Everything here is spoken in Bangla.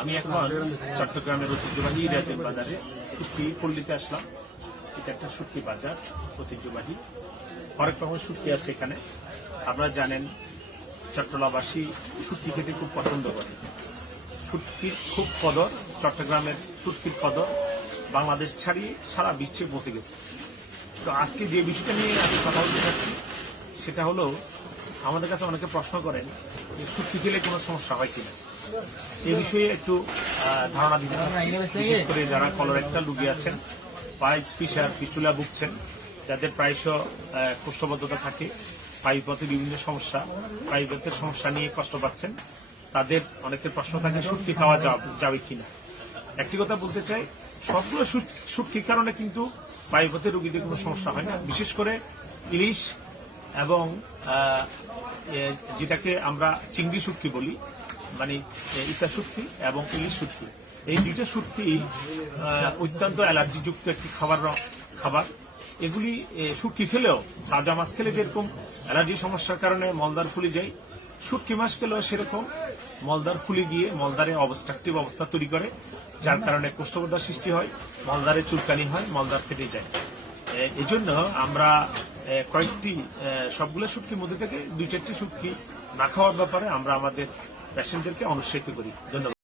আমি এখন চট্টগ্রামের ঐতিহ্যবাহী ইরাদের বাজারে শুটকি পল্লীতে আসলাম। এটা একটা শুটকি বাজার, ঐতিহ্যবাহী হরেক রকমের শুটকি আছে এখানে। আপনারা জানেন চট্টলাবাসী শুটকি খেতে খুব পছন্দ করে। শুটকির খুব কদর, চট্টগ্রামের শুটকির কদর বাংলাদেশ ছাড়িয়ে সারা বিশ্বে পৌঁছে গেছে। তো আজকে যে বিষয়টা নিয়ে আমি কথা বলতে চাচ্ছি সেটা হলো, আমাদের কাছে অনেকে প্রশ্ন করেন যে শুটকি খেলে কোনো সমস্যা হয় কিনা। এই বিষয়ে একটু ধারণা দিতে চাচ্ছি। বিশেষ করে যারা কলোরেক্টাল রোগী আছেন, পাইলস, ফিশার, ফিস্টুলা ভুগছেন, যাদের প্রায়শ কোষ্ঠবদ্ধতা থাকে, পাইপথে বিভিন্ন সমস্যা, পাইপথের সমস্যা নিয়ে কষ্ট পাচ্ছেন, তাদের অনেকের প্রশ্ন থাকে শুটকি খাওয়া যাবে কিনা। একটি কথা বলতে চাই, সবগুলো শুটকির কারণে কিন্তু পাইপথের রোগীদের কোনো সমস্যা হয় না। বিশেষ করে ইলিশ এবং যেটাকে আমরা চিংড়ি শুটকি বলি, মানে ইসা শুটকি এবং ইলিশ শুটকি, এই দুইটা শুটকি অত্যন্ত অ্যালার্জিযুক্ত একটি খাবার। এগুলি শুটকি খেলেও, তাজা মাছ খেলে যেরকম অ্যালার্জি সমস্যার কারণে মলদার ফুলে যায়, শুটকি মাছ খেলেও সেরকম মলদার ফুলে গিয়ে মলদারে অবস্ট্রাকটিভ অবস্থা তৈরি করে, যার কারণে কোষ্ঠবদ্ধার সৃষ্টি হয়, মলদারে চুলকানি হয়, মলদার ফেটে যায়। এই জন্য আমরা কয়েকটি সবগুলো শুটকির মধ্যে থেকে 2-4টি শুটকি না খাওয়ার ব্যাপারে আমরা আমাদের পেশেন্টদেরকে অনুৎসাহিত করি। ধন্যবাদ।